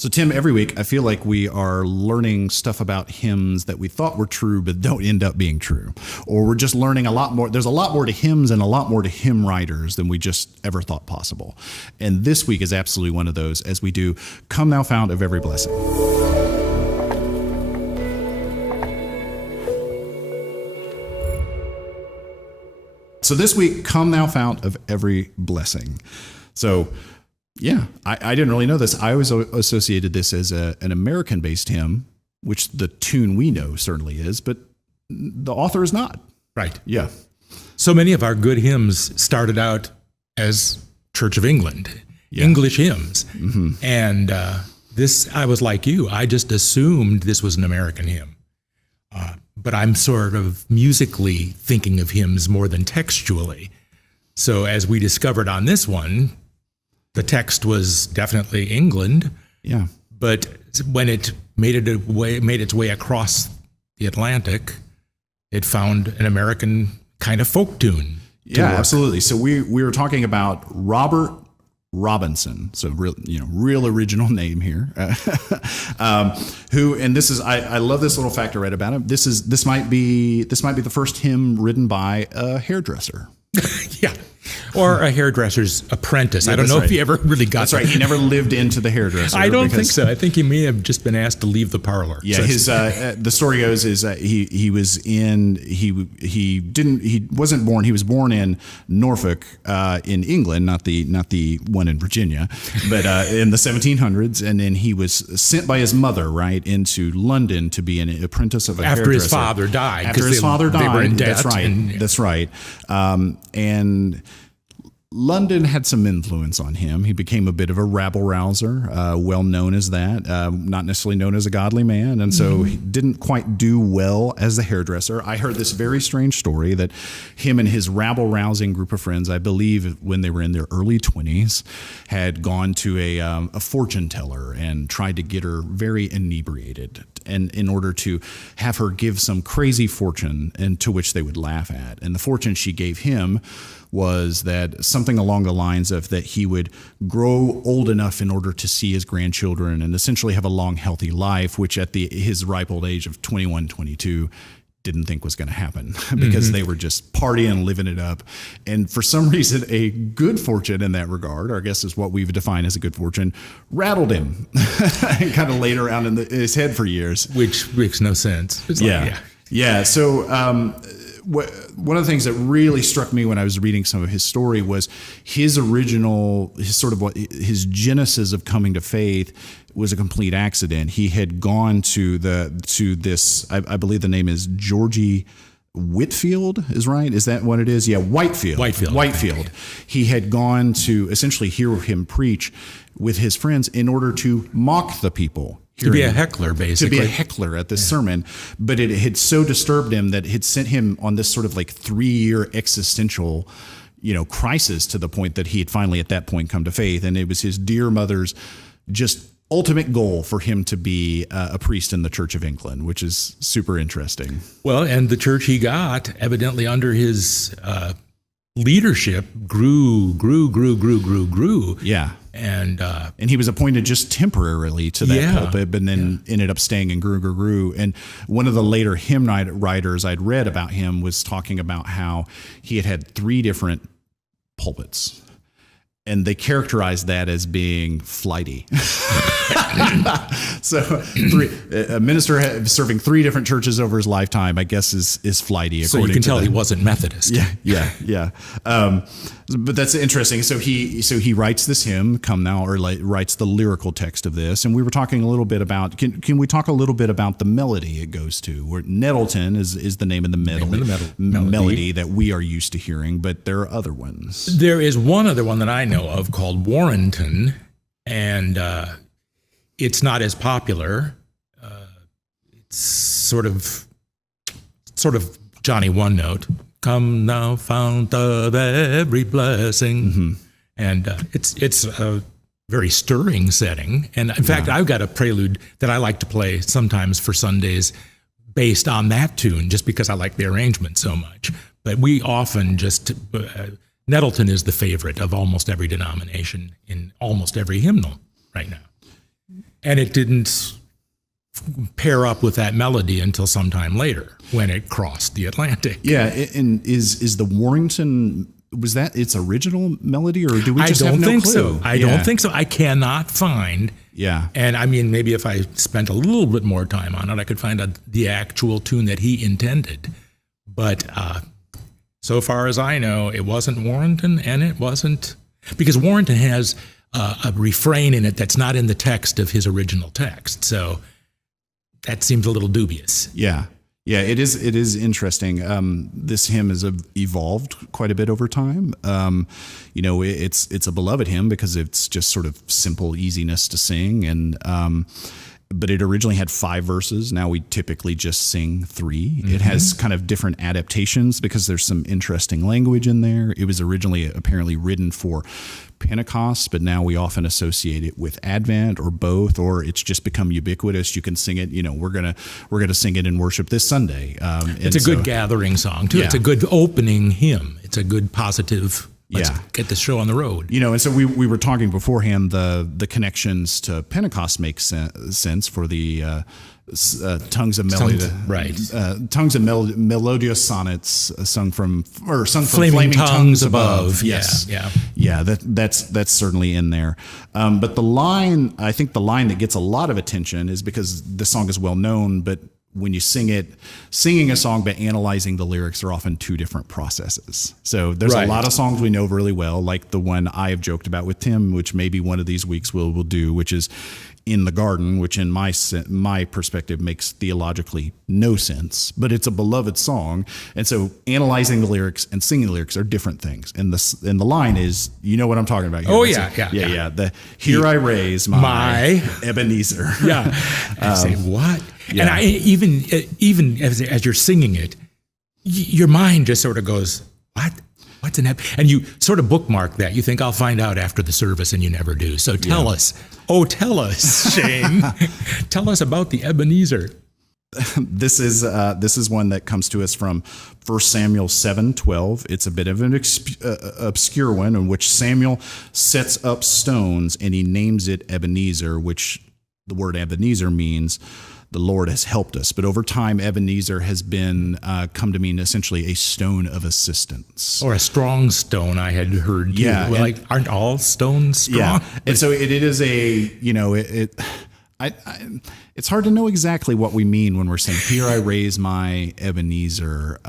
So, Tim, every week I feel like we are learning stuff about hymns that we thought were true but don't end up being true. Or we're just learning a lot more. There's a lot more to hymns and a lot more to hymn writers than we just ever thought possible. And this week is absolutely one of those as we do Come Thou Fount of Every Blessing. So this week, Come Thou Fount of Every Blessing. So yeah, I didn't really know this. I always associated this as an American-based hymn, which the tune we know certainly is, but the author is not. Right. Yeah. So many of our good hymns started out as Church of England, Yeah. English hymns. Mm-hmm. And I was like you. I just assumed this was an American hymn. But I'm sort of musically thinking of hymns more than textually. So as we discovered on this one, the text was definitely England. Yeah. But when it made its way across the Atlantic, it found an American kind of folk tune. Yeah, absolutely. So we were talking about Robert Robinson, so real original name here. Who, and this is, I love this little fact I read about him. This might be the first hymn written by a hairdresser. Yeah. Or a hairdresser's apprentice. Yeah, I don't know right. if he ever really got That's right. He never lived into the hairdresser. I don't think so. I think he may have just been asked to leave the parlor. Yeah, So the story goes is he wasn't born. He was born in Norfolk, in England, not the one in Virginia, but in the 1700s, and then he was sent by his mother into London to be an apprentice of a hairdresser. after his father died. After his father died, they were in debt. That's right. And London had some influence on him. He became a bit of a rabble-rouser, well known as that, not necessarily known as a godly man, and so he didn't quite do well as a hairdresser. I heard this very strange story that him and his rabble-rousing group of friends, I believe when they were in their early 20s, had gone to a fortune teller and tried to get her very inebriated, and in order to have her give some crazy fortune, and to which they would laugh at. And the fortune she gave him was that something along the lines of that he would grow old enough in order to see his grandchildren and essentially have a long, healthy life, which at his ripe old age of 21, 22, didn't think was going to happen because they were just partying, living it up. And for some reason, a good fortune in that regard, or I guess is what we've defined as a good fortune, rattled him and kind of laid around in his head for years. Which makes no sense. It's Yeah. So one of the things that really struck me when I was reading some of his story was his genesis of coming to faith was a complete accident. He had gone to this, I believe the name is Georgie Whitfield, is right? Is that what it is? Yeah, Whitefield. He had gone to essentially hear him preach with his friends in order to mock the people. To be a heckler, basically. To be a heckler at this sermon. But it had so disturbed him that it had sent him on this sort of 3-year existential, crisis, to the point that he had finally at that point come to faith. And it was his dear mother's just ultimate goal for him to be a priest in the Church of England, which is super interesting. Well, and the church he got, evidently under his leadership, grew. Yeah. And he was appointed just temporarily to that pulpit, but then ended up staying and grew. And one of the later hymn writers I'd read about him was talking about how he had 3 different pulpits. And they characterized that as being flighty. So a minister serving 3 different churches over his lifetime, I guess, is flighty. So you can tell he wasn't Methodist. Yeah. But that's interesting. So he writes this hymn, Come Now, or writes the lyrical text of this. And we were talking a little bit about, can we talk a little bit about the melody it goes to? Where Nettleton is the name of the melody that we are used to hearing, but there are other ones. There is one other one that I know of called Warrenton, and it's not as popular. It's sort of Johnny One Note. Come thou fount of every blessing, and it's a very stirring setting. And in fact, I've got a prelude that I like to play sometimes for Sundays based on that tune, just because I like the arrangement so much. But we often just Nettleton is the favorite of almost every denomination in almost every hymnal right now. And it didn't pair up with that melody until sometime later when it crossed the Atlantic. Yeah, and is the Warrington, was that its original melody, or do we just have no clue? I don't think so. I cannot find. Yeah. And I mean, maybe if I spent a little bit more time on it, I could find the actual tune that he intended. But so far as I know, it wasn't Warrington, and it wasn't, because Warrington has a refrain in it that's not in the text of his original text. So that seems a little dubious. Yeah. Yeah, it is. It is interesting. This hymn has evolved quite a bit over time. It's a beloved hymn because it's just sort of simple easiness to sing, and but it originally had 5 verses. Now we typically just sing 3. Mm-hmm. It has kind of different adaptations because there's some interesting language in there. It was originally apparently written for Pentecost, but now we often associate it with Advent or both, or it's just become ubiquitous. You can sing it. We're gonna sing it in worship this Sunday. It's a good gathering song too. Yeah. It's a good opening hymn. It's a good positive. Let's get the show on the road. And so we were talking beforehand. The connections to Pentecost make sense for the tongues of melody, right? Tongues of melodious sonnets sung from flaming tongues above. Yes, yeah. That's certainly in there. But I think the line that gets a lot of attention is because the song is well known, but when you singing a song but analyzing the lyrics are often 2 different processes. So there's a lot of songs we know really well, like the one I have joked about with Tim, which maybe one of these weeks we'll do, which is In the Garden, which in my perspective makes theologically no sense, but it's a beloved song. And so analyzing the lyrics and singing the lyrics are different things. And the line is, you know what I'm talking about here. Oh, yeah. Here I raise my Ebenezer. Yeah. I say, what? Yeah. And I even as you're singing it, your mind just sort of goes, what? What's an Ebenezer? And you sort of bookmark that. You think, I'll find out after the service, and you never do. So tell us. Oh, tell us, Shane. Tell us about the Ebenezer. This is one that comes to us from 1 Samuel 7:12. It's a bit of an obscure one in which Samuel sets up stones and he names it Ebenezer, which the word Ebenezer means the Lord has helped us. But over time, Ebenezer has been come to mean essentially a stone of assistance. Or a strong stone, I had heard. Too. Yeah. Well, aren't all stones strong? Yeah. And so it is it's hard to know exactly what we mean when we're saying, here I raise my Ebenezer.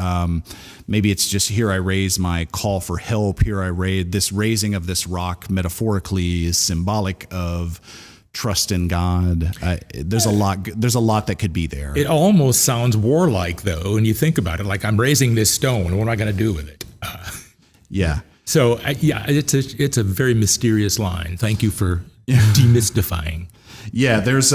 Maybe it's just, here I raise my call for help. Here I raise, this raising of this rock metaphorically is symbolic of trust in God. There's a lot that could be there. It almost sounds warlike, though, when you think about it. Like, I'm raising this stone. What am I going to do with it? Yeah. So it's a very mysterious line. Thank you for demystifying. Yeah. There is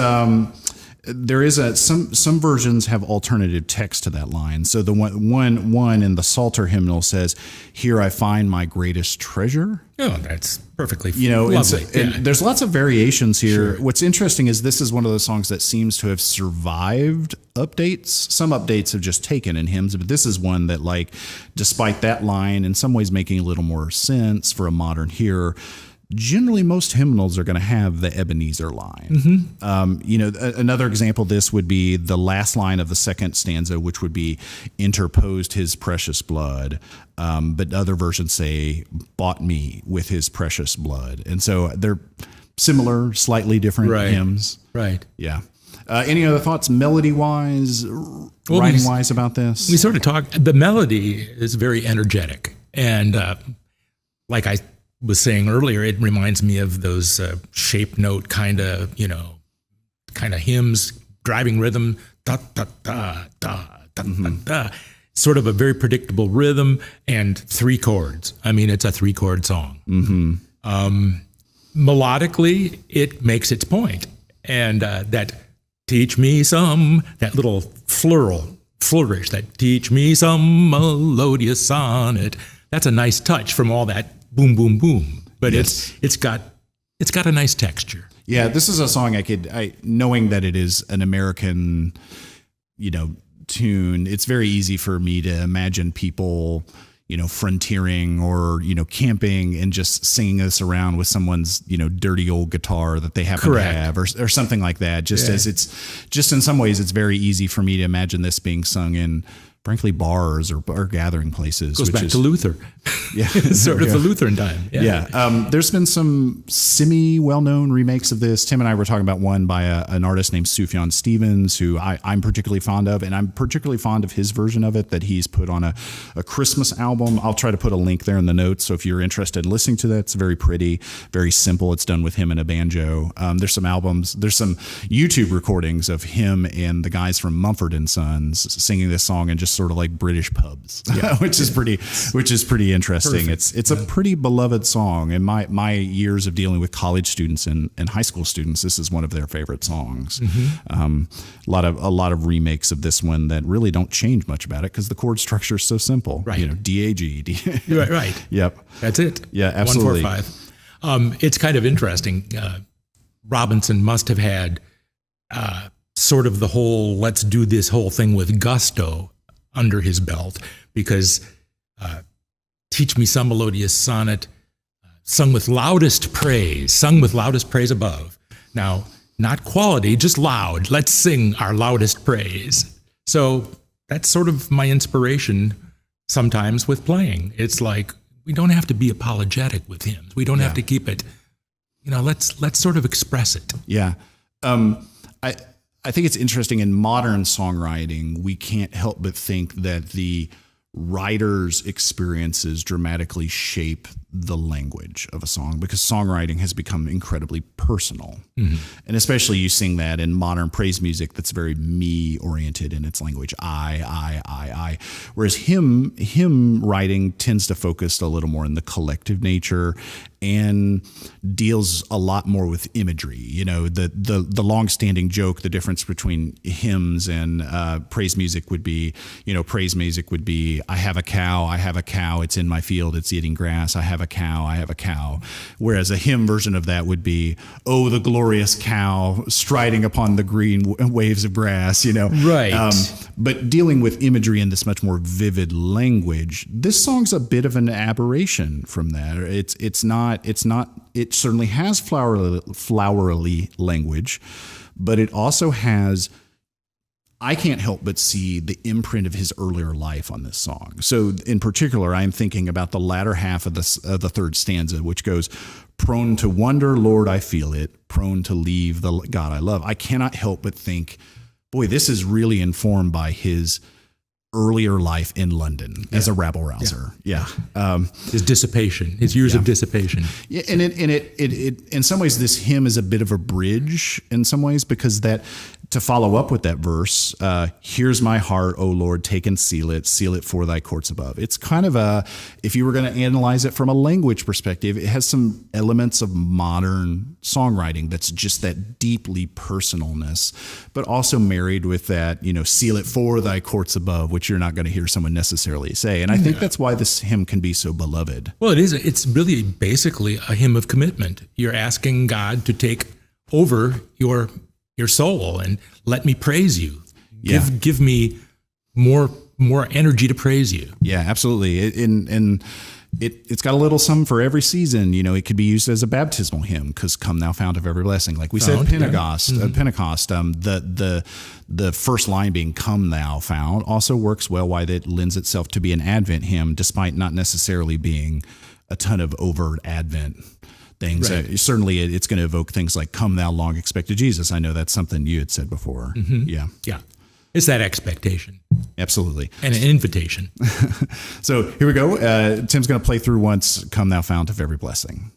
some versions have alternative text to that line. So the one in the Psalter hymnal says, "Here I find my greatest treasure." Oh, that's perfectly lovely. And there's lots of variations here. Sure. What's interesting is this is one of those songs that seems to have survived updates. Some updates have just taken in hymns, but this is one that, like, despite that line in some ways making a little more sense for a modern hearer, generally most hymnals are going to have the Ebenezer line. Mm-hmm. Another example of this would be the last line of the second stanza, which would be interposed his precious blood. But other versions say bought me with his precious blood. And so they're similar, slightly different hymns. Right. Yeah. Any other thoughts melody-wise, writing-wise about this? We sort of talked, the melody is very energetic. And like I was saying earlier, it reminds me of those shape note kind of hymns, driving rhythm, da da da da da da da. Sort of a very predictable rhythm and 3 chords. I mean, it's a 3-chord song. Mm-hmm. Melodically, it makes its point, and that teach me some, that little flourish, that teach me some melodious sonnet. That's a nice touch from all that boom, boom, boom. But it's got a nice texture. Yeah, this is a song knowing that it is an American, tune. It's very easy for me to imagine people, frontiering or, camping and just singing this around with someone's, dirty old guitar that they happen Correct. to have or something like that. Just as it's just in some ways, it's very easy for me to imagine this being sung in, frankly, bars or gathering places. Goes back to Luther. Yeah. Sort of the Lutheran time. Yeah. There's been some semi-well-known remakes of this. Tim and I were talking about one by an artist named Sufjan Stevens, who I'm particularly fond of, and I'm particularly fond of his version of it that he's put on a Christmas album. I'll try to put a link there in the notes, so if you're interested in listening to that, it's very pretty, very simple. It's done with him and a banjo. There's some YouTube recordings of him and the guys from Mumford and Sons singing this song in just sort of like British pubs, which is pretty interesting. Perfect. It's a pretty beloved song. In my years of dealing with college students and high school students, this is one of their favorite songs. A lot of remakes of this one that really don't change much about it because the chord structure is so simple. Right. D A G D. Right. Yep. That's it. Yeah, absolutely. 1 4 5. It's kind of interesting. Robinson must have had sort of the whole "let's do this whole thing with gusto" under his belt, because "Teach Me Some Melodious Sonnet," sung with loudest praise above. Now, not quality, just loud. Let's sing our loudest praise. So that's sort of my inspiration sometimes with playing. It's like, we don't have to be apologetic with hymns. We don't have to keep it, let's sort of express it. Yeah. I think it's interesting in modern songwriting, we can't help but think that the writer's experiences dramatically shape the language of a song, because songwriting has become incredibly personal. And especially you sing that in modern praise music that's very me oriented in its language. I. Whereas hymn writing tends to focus a little more in the collective nature and deals a lot more with imagery. The long-standing joke, the difference between hymns and praise music would be, I have a cow, it's in my field, it's eating grass, I have a cow. Whereas a hymn version of that would be, oh, the glorious cow striding upon the green waves of grass, Right. But dealing with imagery in this much more vivid language, this song's a bit of an aberration from that. It certainly has flowery language, but it also has, I can't help but see the imprint of his earlier life on this song. So in particular, I'm thinking about the latter half of the third stanza, which goes, prone to wonder, Lord, I feel it, prone to leave the God I love. I cannot help but think, boy, this is really informed by his earlier life in London as a rabble rouser. His dissipation, his years of dissipation. Yeah, and it in some ways this hymn is a bit of a bridge in some ways, because that, to follow up with that verse, here's my heart, O Lord, take and seal it for thy courts above. It's kind of if you were going to analyze it from a language perspective, it has some elements of modern songwriting that's just that deeply personalness, but also married with that, seal it for thy courts above, which you're not going to hear someone necessarily say. And I think that's why this hymn can be so beloved. Well, it is. It's really basically a hymn of commitment. You're asking God to take over your soul and let me praise you. Give me more energy to praise you. Yeah, absolutely. It's got a little something for every season. It could be used as a baptismal hymn, because come thou fount of every blessing. Like we said, Pentecost, the first line being come thou fount also works well, why that lends itself to be an Advent hymn, despite not necessarily being a ton of overt Advent things. Right. Certainly it's going to evoke things like come thou long expected Jesus. I know that's something you had said before. Yeah. It's that expectation. Absolutely. And an invitation. So here we go. Tim's going to play through once, come thou fount of every blessing.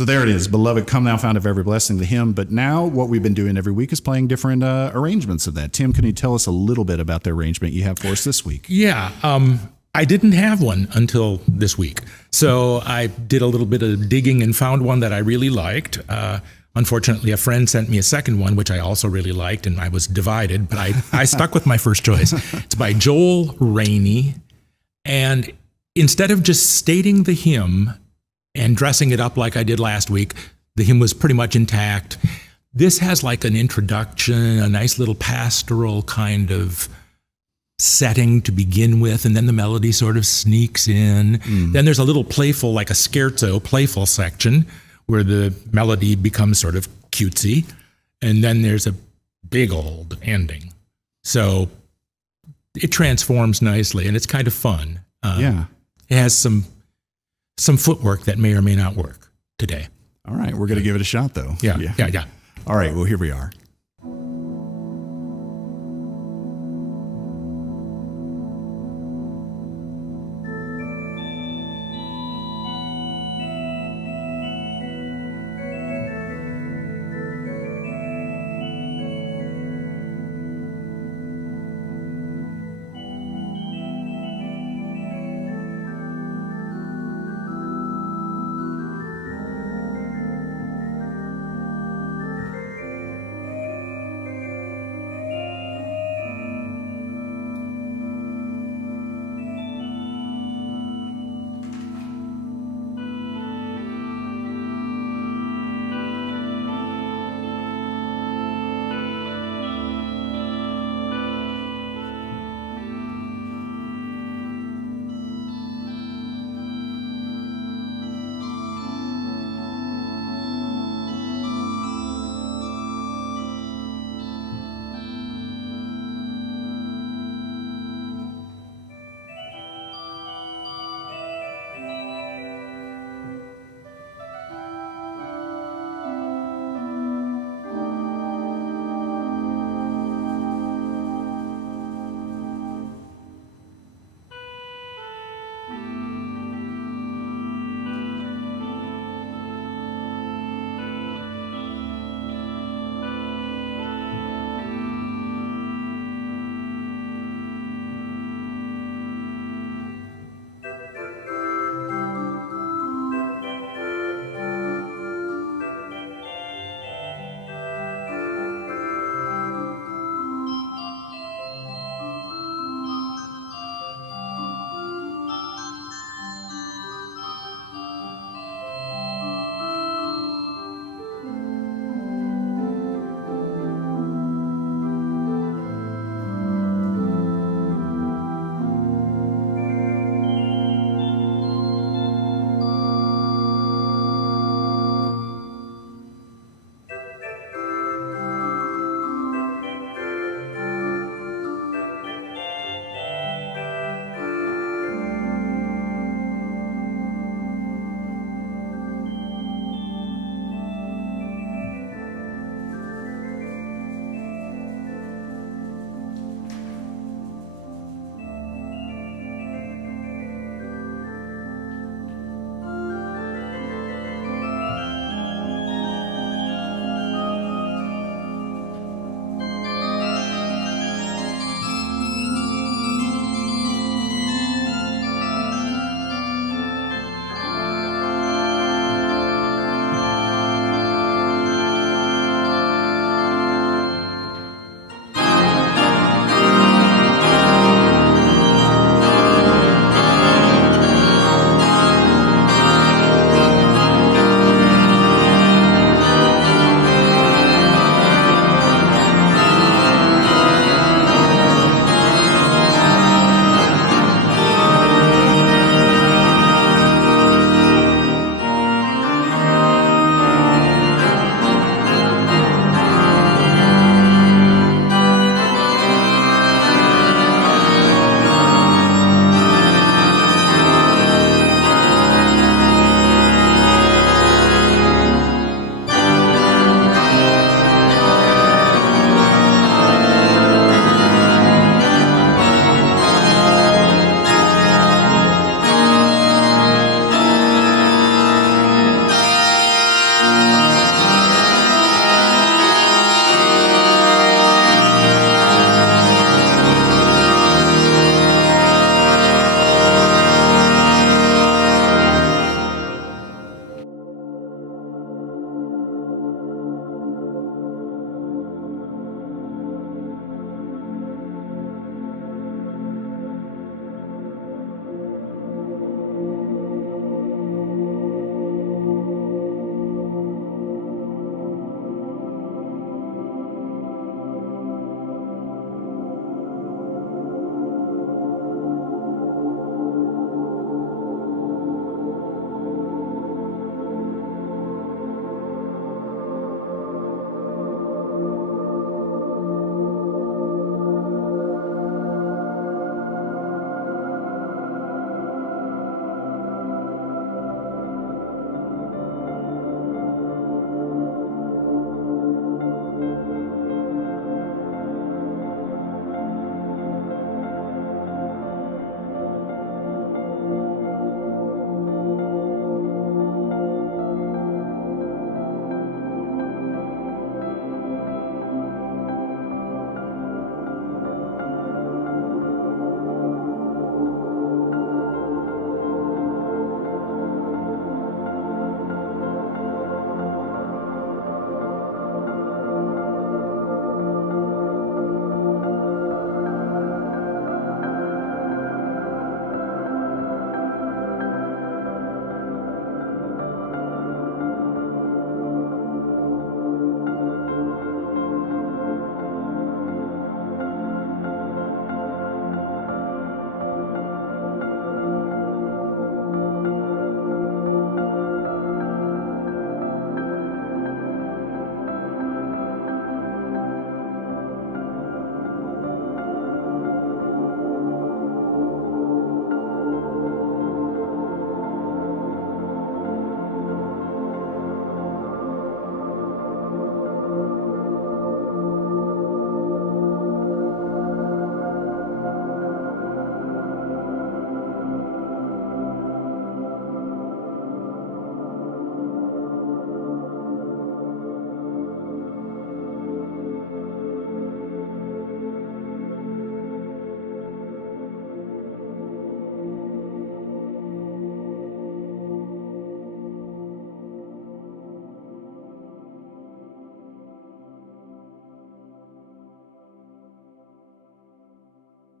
So there it is. Beloved, come thou fount of every blessing, the hymn. But now what we've been doing every week is playing different arrangements of that. Tim, can you tell us a little bit about the arrangement you have for us this week? Yeah. I didn't have one until this week. So I did a little bit of digging and found one that I really liked. Unfortunately, a friend sent me a second one, which I also really liked, and I was divided, but I stuck with my first choice. It's by Joel Rainey. And instead of just stating the hymn and dressing it up like I did last week, the hymn was pretty much intact. This has like an introduction, a nice little pastoral kind of setting to begin with, and then the melody sort of sneaks in. Then there's a little playful, like a scherzo, playful section where the melody becomes sort of cutesy, and then there's a big old ending. So it transforms nicely, and it's kind of fun. It has some footwork that may or may not work today. All right, we're going to give it a shot, though. Yeah. All right, well, here we are.